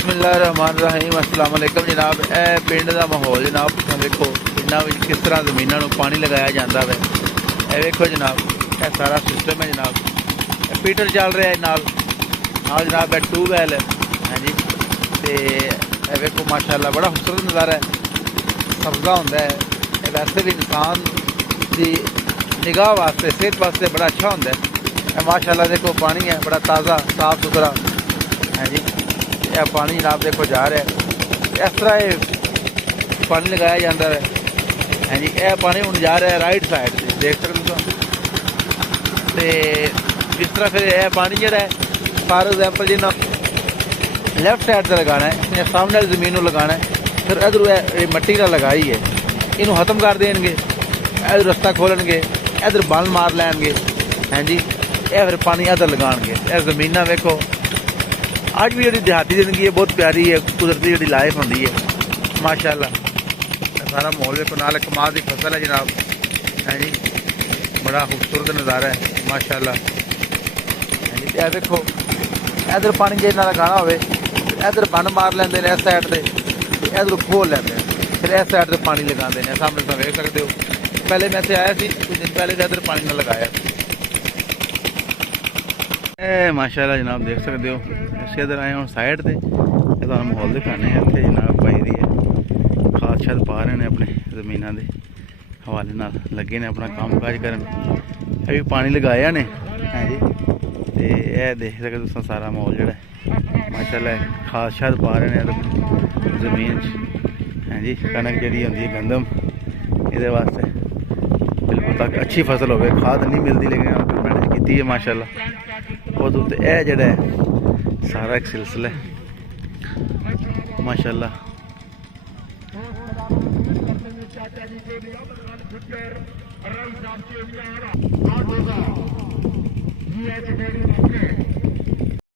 बिस्मिल्लाहिर्रहमानिर्रहीम अस्सलाम वालेकुम जनाब। ए पिंड का माहौल जनाब, देखो पिंडों में किस तरह जमीनों में पानी लगाया जाता है। ए देखो जनाब, यह सारा सिस्टम है जनाब। पीटर चल रहा है नाल जनाब, ट्यूबवैल है। हाँ जी, तो देखो माशाल्लाह बड़ा खूबसूरत नज़ारा है, सब्जा होंदा है। वैसे भी इंसान की निगाह वास्ते, सेहत वास्ते बड़ा अच्छा होंदा है। माशाल्लाह देखो पानी है बड़ा ताज़ा साफ सुथरा। हाँ जी, यह पानी जनाब देखो जा रहा है, इस तरह पानी लगाया जाता है। हाँ जी, यह पानी हूँ जा रहा है राइट साइड से, देख सकते हो। तो इस तरह फिर यह पानी जोड़ा है for example Jinnah left side से लगाना है, सामने वाली जमीन को लगाना है, फिर इधर मट्टी ना लगाई है इनू खत्म कर देंगे, इधर रस्ता खोलेंगे, इधर बल मार लैनगे। हाँ जी, यह फिर पानी इधर लगाएंगे। यह जमीन वेखो अज भी जी देहाती जिंदगी है, बहुत प्यारी है, कुदरती जी लाइफ होंगी है माशाल्लाह। सारा माहौल देखो, नाल कमाल की फसल है जनाब। हाँ जी, बड़ा खूबसूरत नज़ारा है माशाल्लाह। हाँ जी, यह देखो इधर पानी जे ना लगाना हो, इधर बन मार लेंगे इस साइड से, इधर खोल लेंगे, फिर इस साइड से पानी लगाते हैं। सामने तुम देख सकते हो, पहले मैं इतने आया सी कुछ दिन पहले, इधर पानी ना लगाया। माशाल्लाह जनाब देख सकते हो, इसे इधर आए हम साइड से, तो माहौल दिखाने इतने जनाब भाई दी है खाद शाद पा रहे हैं अपने जमीनों के हवाले नाल लगे ने अपना काम काज करन। अभी पानी लगाया ने। हाँ जी, तो यह देख सकते हो सारा माहौल जोड़ा माशाल्लाह खाद शाद पा रहे हैं जमीन। हाँ जी, कनक जी होंगी गंदम ये वास्ते बिल्कुल तक अच्छी फसल हो, खाद नहीं मिलती लेकिन मेहनत की है माशाल्लाह। और तो यह जड़ा है सारा एक सिलसिला है माशाल्लाह।